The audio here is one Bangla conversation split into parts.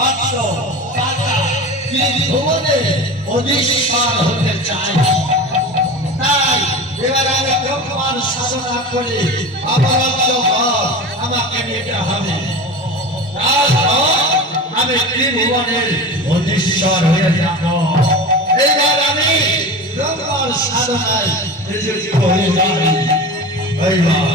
মাত্র টাকা ত্রিভুবনে অধীশ্বর হতে চাই। তাই এবার আমি ব্রহ্মার সাধনা করে অবরুদ্ধ ঘর আমাকে নিতে হবে। তারপর আমি ত্রিভুবনের অধীশ্বর হয়ে যাব। এবার আমি ব্রহ্মার সাধনায় নিযুক্ত হয়ে যাই। এইবার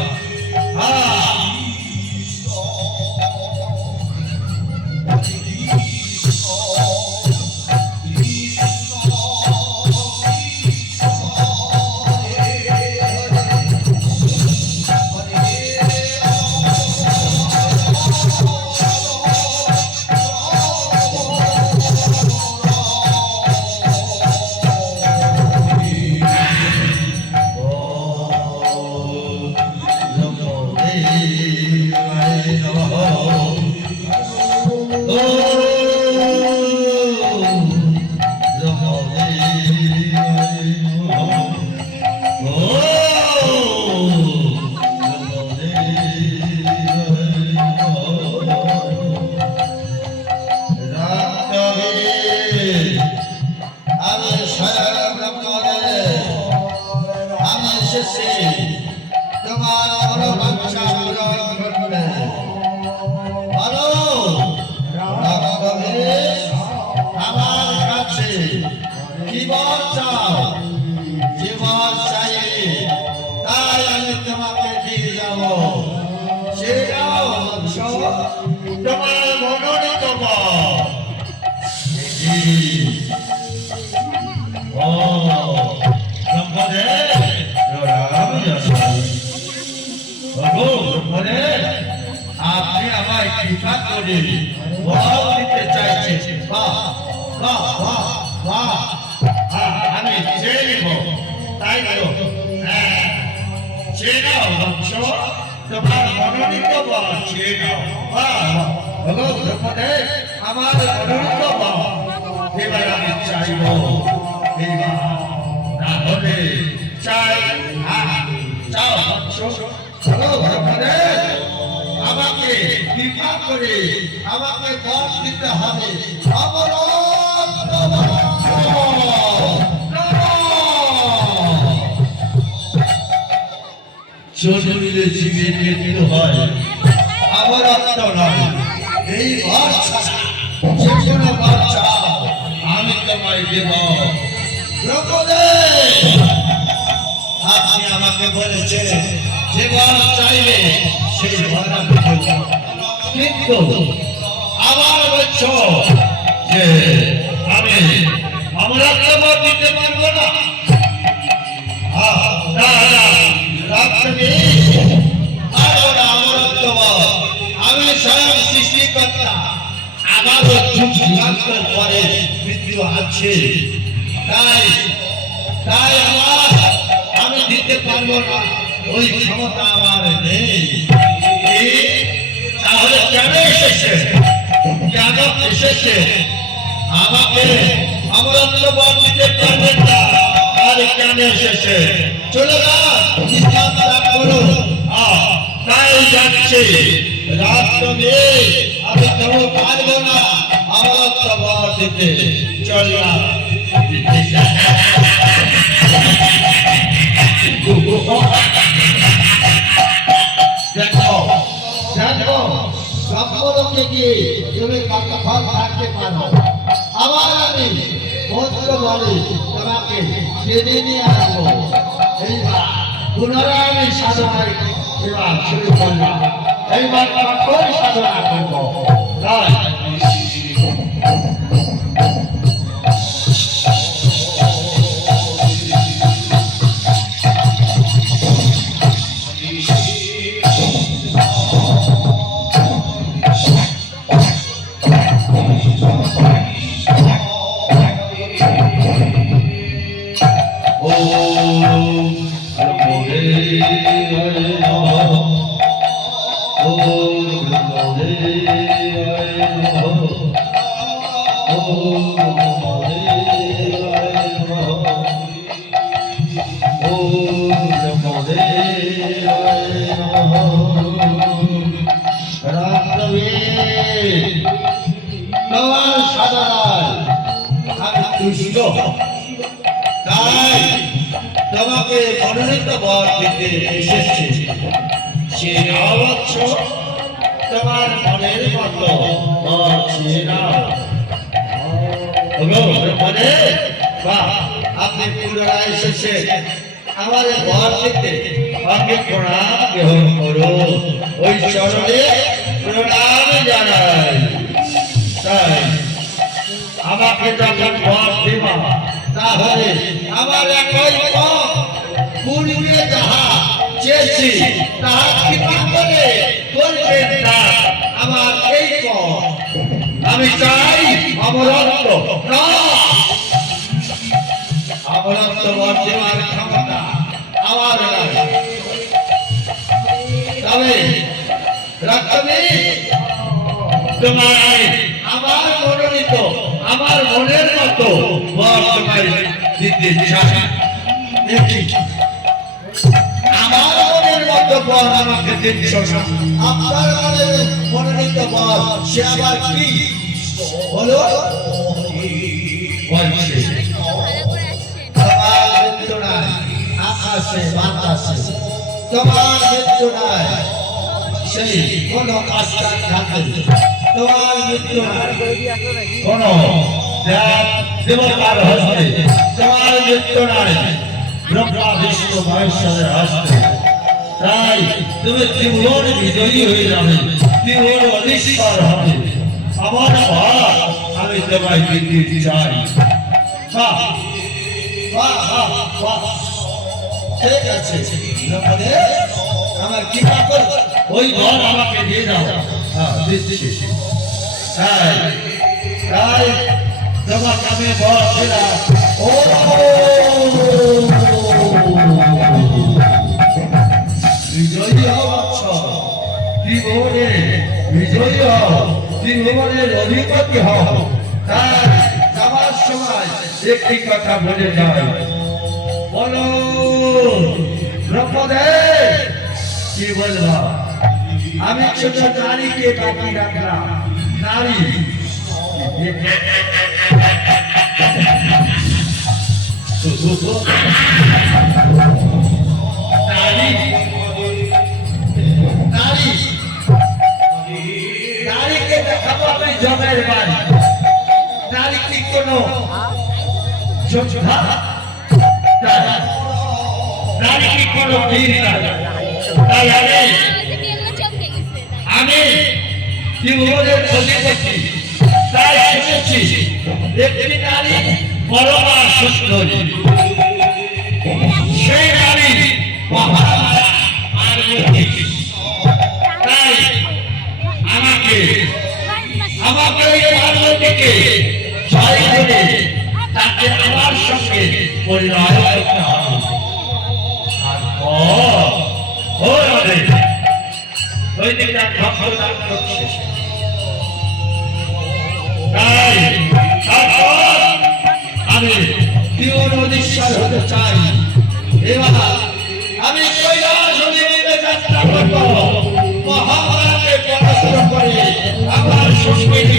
তোমার মনোনীত আপনি আমায় কৃপা করে বল দিতে চাইছেন। আমি চেয়ে নিব, তাই তো চেয়ে নাও বৎস, তোমার মনোনীত বল চেয়ে নাও। আমার মনোনীত বল এবার আমি চাইব। তাহলে চাই চাও বৎস, আমাকে কৃপা করে আমাকে বল দিতে হবে। শরীরে জীবের মৃত্যু হয়, আমার আত্মা নয়। এই বাচ্চা যে কোনো বাচ্চা আমি তোমায় দেব। আপনি আমাকে বলেছেন যে বল চাইবে সেই বল আমি দেব, কিন্তু আবার বলছ যে আমি আমার আত্মা দিতে পারবো না। আমি স্বয়ং সৃষ্টিকর্তা, আমারও যুগান্তর পরে মৃত্যু আছে। তাই আমি দিতে পারবো না, ওই ক্ষমতা আমার নেই। তাহলে কেন এসেছে আমাকে অমরত্ব বল দিতে পারবেন না? আর কেন এসেছে? চলে না করুন। তাই যাচ্ছে রাত্রে আমি কেন পারবো না অমরত্ব বল দিতে। চললাম। দেখো সম্পর্কে গিয়ে তুমি কতক্ষণ থাকতে পারো। আবার আমি মন্ত্র বলে তোমাকে টেনে নিয়ে আসবো। এইবার পুনরায় আমি সাধনায় এবার শুরু করলাম। এইবার কখন সাধনা করবো? দুষ্ট, তাই তোমাকে মনোনীত বর দিতে এসেছে। সে অবশ্য তোমার মনের মতো বর ছিল না। মানে বা আপনি পুনরায় এসেছেন আমার বর দিতে, আমাকে প্রণাম গ্রহণ করো, ওই চরণে প্রণাম জানাই। তাই আমাকে যখন বর দেবা, তাহলে আমার একই পূর্বে যাহা চেয়েছি তাহা কৃপা করে করবেন না। আমার এই পথ আমি চাই অমরত্ব, না অমরত্ব বর দেওয়ার ক্ষমতা আমার নাই। তবে রক্তবী তোমার আমার মনোনীত, আমার মনের মতো বর তোমায় দিতে চাই। আমার মনের মতো বর আমাকে দিচ্ছ না, আপনার মনোনীত বর সে আবার কি বলো? বলছে তোমার মৃত্যু নাই, আকাশে বাতাসে তোমার মৃত্যু নাই, সেই কোন আস্থান ঘাটে তোমার মৃত্যু নাই, কোন দেবতার হস্তে তোমার মৃত্যু নাই, ব্রহ্মা বিষ্ণু মহেশ্বরের হস্তে। তাই তুমি ত্রিভুবন বিজয়ী হয়ে যাবে, ত্রিভুবন অধীশ্বর হবে। আমার ভাব আমি তোমায় দিতে চাই। বাহ বাহ বাহ, ঠিক আছে, আমার কি কাপড় ওই ঘর আমাকে দিয়ে দাও। হ্যাঁ দিচ্ছি। তাই তাই তোমাকে আমি বর দিলাম। ও বিজয়ী হও, ত্রিভুবনে বিজয়ী হও, ত্রিভুবনের অধিপতি হও। তাই যাবার সময় একটি কথা বলে যায়, বলো ব্রহ্মদেব কি বলবা? আমি ছোট নারীকে বাকি রাখলাম, নারী নারীকে দেখাবো আমি জমের বাড়ি। নারী কি কোনো যোদ্ধা? নারী কি কোনো বীর? তাই আমি ত্রিভুবনের অধিপতি, তাই শুনেছি একটি নারী পরমা সুন্দরী, সেই নারী মহামায়া পার্বতী। তাই আমাকে এই পার্বতীকে জয় করে তাকে আমার সঙ্গে পরিণয় করতে হবে। আমি ত্রিভুবনেশ্বর হতে চাই। এবার আমি কৈলাস অভিমুখে যাত্রা করব, মহামায়াকে পরাস্ত করে আমার সংস্কৃতি